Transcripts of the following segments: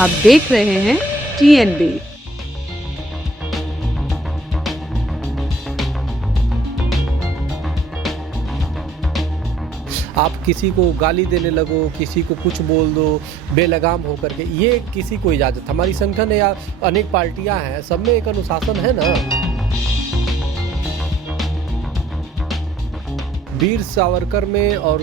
आप देख रहे हैं TNB। आप किसी को गाली देने लगो, किसी को कुछ बोल दो बेलगाम होकर के, ये किसी को इजाज़त, हमारी संगठन है या अनेक पार्टियां हैं, सब में एक अनुशासन है ना। वीर सावरकर में और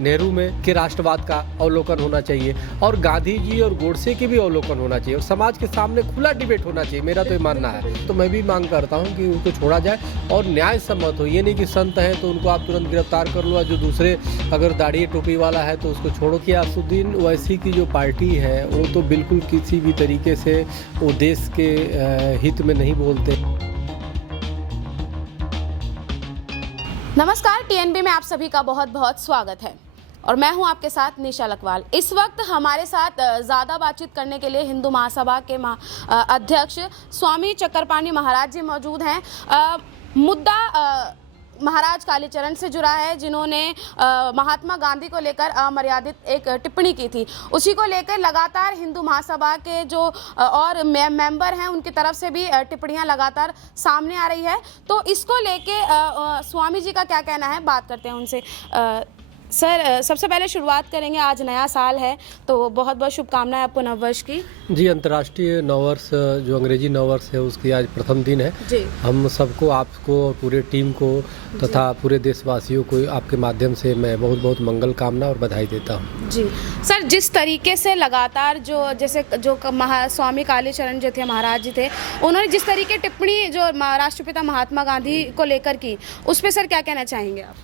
नेहरू में के राष्ट्रवाद का अवलोकन होना चाहिए और गांधी जी और गोडसे के भी अवलोकन होना चाहिए और समाज के सामने खुला डिबेट होना चाहिए। मेरा तो ये मानना है। तो मैं भी मांग करता हूँ कि उनको छोड़ा जाए और न्याय सम्मत हो। ये नहीं कि संत हैं तो उनको आप तुरंत गिरफ्तार कर लो, जो दूसरे अगर दाढ़ी टोपी वाला है तो उसको छोड़ो। कि असदुद्दीन ओवैसी की जो पार्टी है वो तो बिल्कुल किसी भी तरीके से वो देश के हित में नहीं बोलते। नमस्कार, TNB में आप सभी का बहुत बहुत स्वागत है और मैं हूं आपके साथ निशा लकवाल। इस वक्त हमारे साथ ज़्यादा बातचीत करने के लिए हिंदू महासभा के अध्यक्ष स्वामी चक्रपाणी महाराज जी मौजूद हैं। मुद्दा महाराज कालीचरण से जुड़ा है, जिन्होंने महात्मा गांधी को लेकर अमर्यादित एक टिप्पणी की थी। उसी को लेकर लगातार हिंदू महासभा के जो और मेंबर हैं उनकी तरफ से भी टिप्पणियां लगातार सामने आ रही है। तो इसको लेके स्वामी जी का क्या कहना है, बात करते हैं उनसे। सर, सबसे पहले शुरुआत करेंगे, आज नया साल है तो बहुत बहुत शुभकामनाएं आपको नववर्ष की। जी, अंतर्राष्ट्रीय नववर्ष जो अंग्रेजी नववर्ष है उसकी आज प्रथम दिन है जी। हम सबको, आपको और पूरे टीम को तथा पूरे देशवासियों को आपके माध्यम से मैं बहुत बहुत मंगल कामना और बधाई देता हूँ। जी सर, जिस तरीके से लगातार स्वामी कालीचरण जो थे, महाराज जी थे, उन्होंने जिस तरीके टिप्पणी जो राष्ट्रपिता महात्मा गांधी को लेकर की, उस पर सर क्या कहना चाहेंगे आप?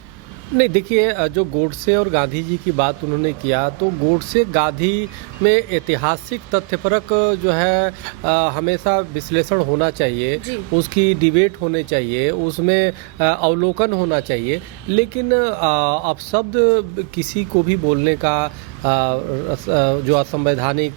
नहीं, देखिए, जो गोडसे और गांधी जी की बात उन्होंने किया तो गोडसे गांधी में ऐतिहासिक तथ्यपरक जो है हमेशा विश्लेषण होना चाहिए, उसकी डिबेट होनी चाहिए, उसमें अवलोकन होना चाहिए। लेकिन अब शब्द किसी को भी बोलने का जो असंवैधानिक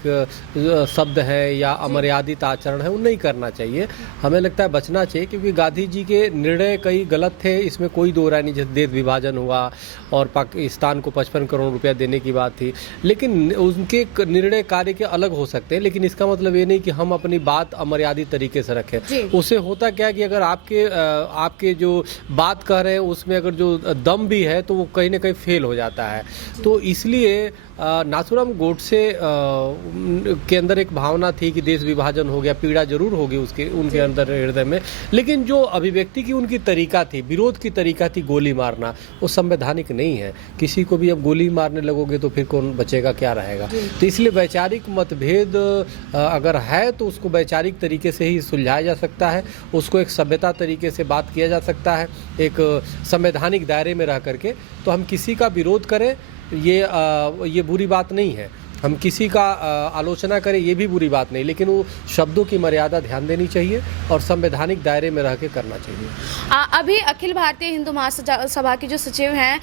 शब्द है या अमर्यादित आचरण है वो नहीं करना चाहिए। हमें लगता है बचना चाहिए, क्योंकि गांधी जी के निर्णय कई गलत थे, इसमें कोई दो राय नहीं। जैसे देश विभाजन हुआ और पाकिस्तान को 55 करोड़ रुपया देने की बात थी, लेकिन उनके निर्णय कार्य के अलग हो सकते हैं। लेकिन इसका मतलब ये नहीं कि हम अपनी बात अमर्यादित तरीके से रखें। उससे होता क्या कि अगर आपके जो बात कह रहे हैं उसमें अगर जो दम भी है तो वो कहीं ना कहीं फेल हो जाता है। तो इसलिए नाथूराम गोडसे के अंदर एक भावना थी कि देश विभाजन हो गया, पीड़ा जरूर होगी उनके अंदर हृदय में, लेकिन जो अभिव्यक्ति की उनकी तरीका थी, विरोध की तरीका थी गोली मारना, वो संवैधानिक नहीं है। किसी को भी अब गोली मारने लगोगे तो फिर कौन बचेगा, क्या रहेगा। तो इसलिए वैचारिक मतभेद अगर है तो उसको वैचारिक तरीके से ही सुलझाया जा सकता है, उसको एक सभ्यता तरीके से बात किया जा सकता है, एक संवैधानिक दायरे में रह करके। तो हम किसी का विरोध करें ये बुरी बात नहीं है, हम किसी का आलोचना करें ये भी बुरी बात नहीं, लेकिन वो शब्दों की मर्यादा ध्यान देनी चाहिए और संवैधानिक दायरे में रह के करना चाहिए। अभी अखिल भारतीय हिंदू महासभा की जो सचिव हैं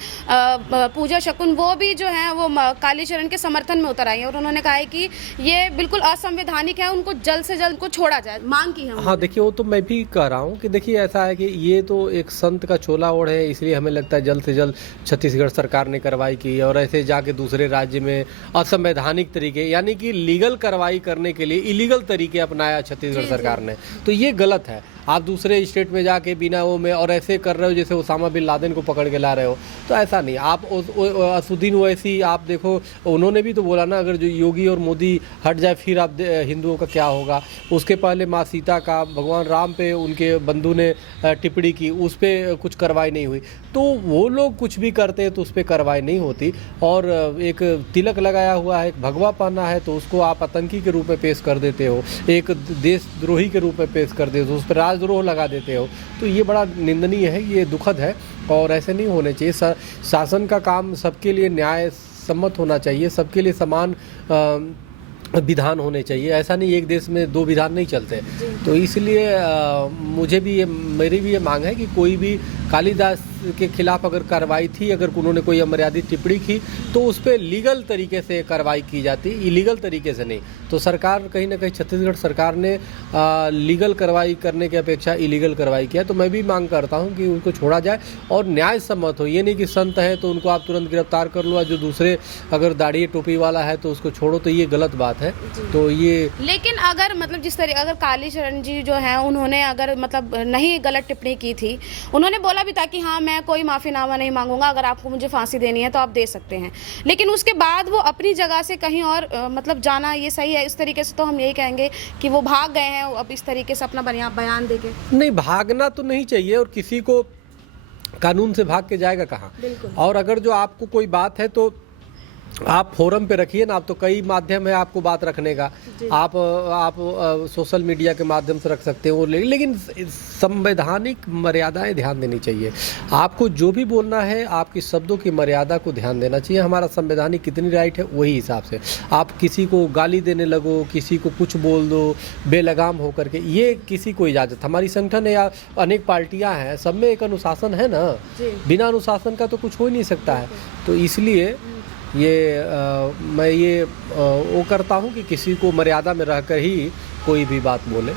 पूजा शकुन, वो भी जो हैं वो कालीचरण के समर्थन में उतर आई हैं और उन्होंने कहा है कि ये बिल्कुल असंवैधानिक है, उनको जल्द से जल्द को छोड़ा जाए, मांग की है। हाँ, देखिए, वो तो मैं भी कह रहा हूँ कि देखिए ऐसा है कि ये तो एक संत का चोला ओढ़ है, इसलिए हमें लगता है जल्द से जल्द छत्तीसगढ़ सरकार ने कार्रवाई की और ऐसे जाके दूसरे राज्य में असंवैधानिक तरीके, यानी कि लीगल कार्रवाई करने के लिए इलीगल तरीके अपनाया छत्तीसगढ़ सरकार ने। तो ये गलत है। आप दूसरे स्टेट में जाके बिना वो में और ऐसे कर रहे हो जैसे उसामा बिन लादेन को पकड़ के ला रहे हो, तो ऐसा नहीं। आप असदुद्दीन ओवैसी आप देखो, उन्होंने भी तो बोला ना, अगर जो योगी और मोदी हट जाए फिर आप हिंदुओं का क्या होगा। उसके पहले माँ सीता का, भगवान राम पे उनके बंधु ने टिप्पणी की, उस पर कुछ कार्रवाई नहीं हुई। तो वो लोग कुछ भी करते हैं तो उस पर कार्रवाई नहीं होती। और एक तिलक लगाया हुआ है, एक भगवा पहना है, तो उसको आप आतंकी के रूप में पेश कर देते हो, एक देशद्रोही के रूप में पेश कर देते हो, उस पर राजद्रोह लगा देते हो। तो ये बड़ा निंदनीय है, ये दुखद है और ऐसे नहीं होने चाहिए। शासन का काम सबके लिए न्याय सम्मत होना चाहिए, सबके लिए समान विधान होने चाहिए। ऐसा नहीं एक देश में दो विधान नहीं चलते। तो इसलिए मेरी भी ये मांग है कि कोई भी कालिदास के खिलाफ अगर कार्रवाई थी, अगर उन्होंने कोई अमर्यादित टिप्पणी की तो उस पर लीगल तरीके से कार्रवाई की जाती, इलीगल तरीके से नहीं। तो सरकार कहीं ना कहीं छत्तीसगढ़ सरकार ने लीगल कार्रवाई करने की अपेक्षा इलीगल कार्रवाई किया। तो मैं भी मांग करता हूं कि उनको छोड़ा जाए और न्याय सम्मत हो। ये नहीं कि संत है तो उनको आप तुरंत गिरफ्तार कर लो, जो दूसरे अगर दाढ़ी टोपी वाला है तो उसको छोड़ो, तो ये गलत बात है। तो ये लेकिन अगर मतलब जिस तरह अगर कालीचरण जी जो हैं उन्होंने अगर मतलब नहीं गलत टिप्पणी की थी, उन्होंने बोला भी था कि हाँ मैं कोई माफीनामा नहीं मांगूंगा, अगर आपको मुझे फांसी देनी है तो आप दे सकते हैं, लेकिन उसके बाद वो अपनी जगह से कहीं और मतलब जाना ये सही है? इस तरीके से तो हम यही कहेंगे कि वो भाग गए हैं अब इस तरीके से अपना बयान देके। नहीं, भागना तो नहीं चाहिए, और किसी को कानून से भाग के जाएगा कहाँ। और अगर जो आपको कोई बात है तो आप फोरम पे रखिए ना। आप तो कई माध्यम है आपको बात रखने का, आप सोशल मीडिया के माध्यम से रख सकते हो, लेकिन संवैधानिक मर्यादाएं ध्यान देनी चाहिए। आपको जो भी बोलना है आपकी शब्दों की मर्यादा को ध्यान देना चाहिए। हमारा संवैधानिक कितनी राइट है वही हिसाब से। आप किसी को गाली देने लगो, किसी को कुछ बोल दो बेलगाम होकर के, ये किसी को इजाज़त, हमारी संगठन है या अनेक पार्टियां हैं, सब में एक अनुशासन है ना। बिना अनुशासन का तो कुछ हो ही नहीं सकता है। तो इसलिए मैं ये वो करता हूँ कि किसी को मर्यादा में रहकर ही कोई भी बात बोले।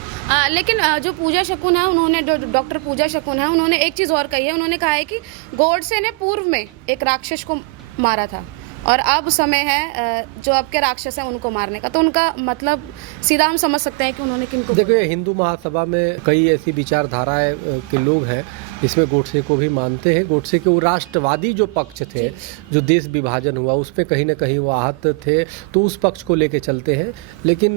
लेकिन जो पूजा शकुन है, उन्होंने जो डॉक्टर पूजा शकुन है, उन्होंने एक चीज़ और कही है। उन्होंने कहा है कि गोडसे ने पूर्व में एक राक्षस को मारा था और अब समय है जो आपके राक्षस हैं उनको मारने का। तो उनका मतलब सीधा हम समझ सकते हैं कि उन्होंने किनको। देखिए, हिंदू महासभा में कई ऐसी विचारधाराएं के लोग हैं, इसमें गोडसे को भी मानते हैं। गोडसे के वो राष्ट्रवादी जो पक्ष थे, जो देश विभाजन हुआ उसमें कहीं ना कहीं वो आहत थे, तो उस पक्ष को लेके चलते हैं। लेकिन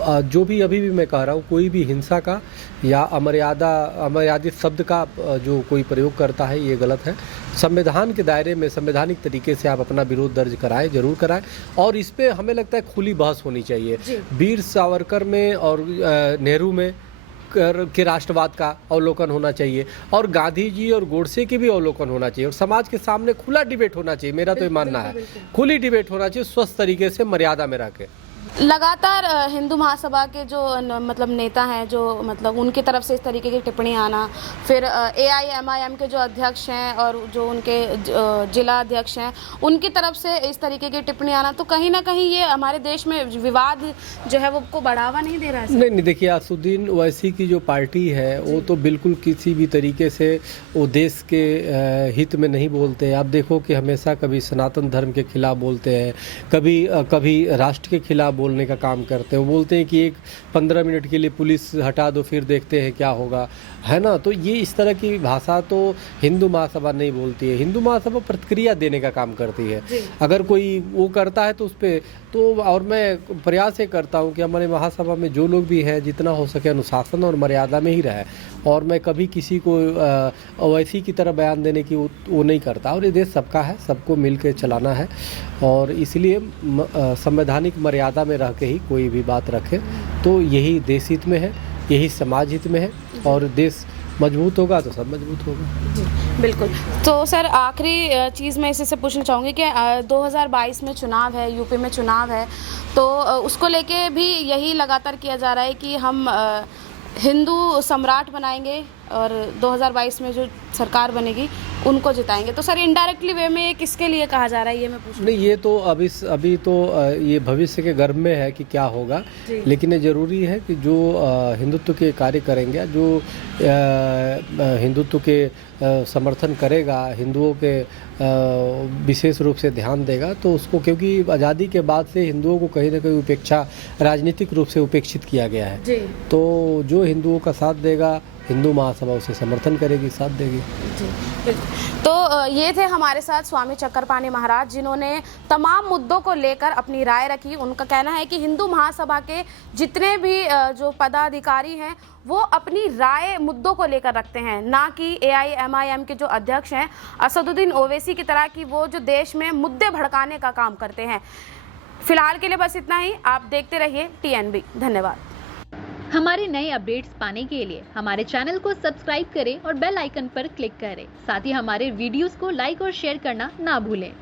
जो भी अभी भी मैं कह रहा हूँ, कोई भी हिंसा का या अमर्यादित शब्द का जो कोई प्रयोग करता है ये गलत है। संविधान के दायरे में संवैधानिक तरीके से आप अपना विरोध दर्ज कराएं, जरूर कराएं, और इस पे हमें लगता है खुली बहस होनी चाहिए। वीर सावरकर में और नेहरू में के राष्ट्रवाद का अवलोकन होना चाहिए, और गांधी जी और गोडसे की भी अवलोकन होना चाहिए, और समाज के सामने खुला डिबेट होना चाहिए। मेरा तो ये मानना है खुली डिबेट होना चाहिए, स्वस्थ तरीके से मर्यादा में रह के। लगातार हिंदू महासभा के जो मतलब नेता हैं, जो मतलब उनकी तरफ से इस तरीके की टिप्पणी आना, फिर AIMIM के जो अध्यक्ष हैं और जो उनके जिला अध्यक्ष हैं उनकी तरफ से इस तरीके की टिप्पणी आना, तो कहीं ना कहीं ये हमारे देश में विवाद जो है वो को बढ़ावा नहीं दे रहा है। नहीं, देखिए, असदुद्दीन ओवैसी की जो पार्टी है वो तो बिल्कुल किसी भी तरीके से वो देश के हित में नहीं बोलते। आप देखो कि हमेशा कभी सनातन धर्म के खिलाफ बोलते हैं, कभी राष्ट्र के खिलाफ बोलने का काम करते हैं। वो बोलते हैं कि एक 15 मिनट के लिए पुलिस हटा दो, फिर देखते हैं क्या होगा, है ना। तो ये इस तरह की भाषा तो हिंदू महासभा नहीं बोलती है। हिंदू महासभा प्रतिक्रिया देने का काम करती है। अगर कोई वो करता है तो उस पर तो, और मैं प्रयास ये करता हूँ कि हमारे महासभा में जो लोग भी हैं जितना हो सके अनुशासन और मर्यादा में ही रहे, और मैं कभी किसी को ओवैसी की तरह बयान देने की वो नहीं करता। और ये देश सबका है, सबको मिल के चलाना है, और इसलिए संवैधानिक मर्यादा में रह के ही कोई भी बात रखे तो यही देश हित में है, यही समाज हित में है, और देश मजबूत होगा तो सब मजबूत होगा। बिल्कुल। तो सर, आखिरी चीज़ मैं इसी से पूछना चाहूँगी कि 2022 में चुनाव है, यूपी में चुनाव है, तो उसको लेके भी यही लगातार किया जा रहा है कि हम हिंदू सम्राट बनाएंगे और 2022 में जो सरकार बनेगी उनको जिताएंगे। तो सर, इनडायरेक्टली वे में किसके लिए कहा जा रहा है ये मैं पूछ। नहीं, ये तो अभी तो ये भविष्य के गर्भ में है कि क्या होगा, लेकिन ये जरूरी है कि जो हिंदुत्व के कार्य करेंगे, जो हिंदुत्व के समर्थन करेगा, हिंदुओं के विशेष रूप से ध्यान देगा, तो उसको, क्योंकि आज़ादी के बाद से हिंदुओं को कहीं ना कहीं उपेक्षा, राजनीतिक रूप से उपेक्षित किया गया है। तो जो हिंदुओं का साथ देगा, हिंदू महासभा उसे समर्थन करेगी, साथ देगी। तो ये थे हमारे साथ स्वामी चक्करपाणी महाराज, जिन्होंने तमाम मुद्दों को लेकर अपनी राय रखी। उनका कहना है कि हिंदू महासभा के जितने भी जो पदाधिकारी हैं वो अपनी राय मुद्दों को लेकर रखते हैं, ना कि AIMIM के जो अध्यक्ष हैं असदुद्दीन ओवैसी की तरह की वो जो देश में मुद्दे भड़काने का काम करते हैं। फिलहाल के लिए बस इतना ही। आप देखते रहिए TNB। धन्यवाद। हमारे नए अपडेट्स पाने के लिए हमारे चैनल को सब्सक्राइब करें और बेल आइकन पर क्लिक करें। साथ ही हमारे वीडियोस को लाइक और शेयर करना ना भूलें।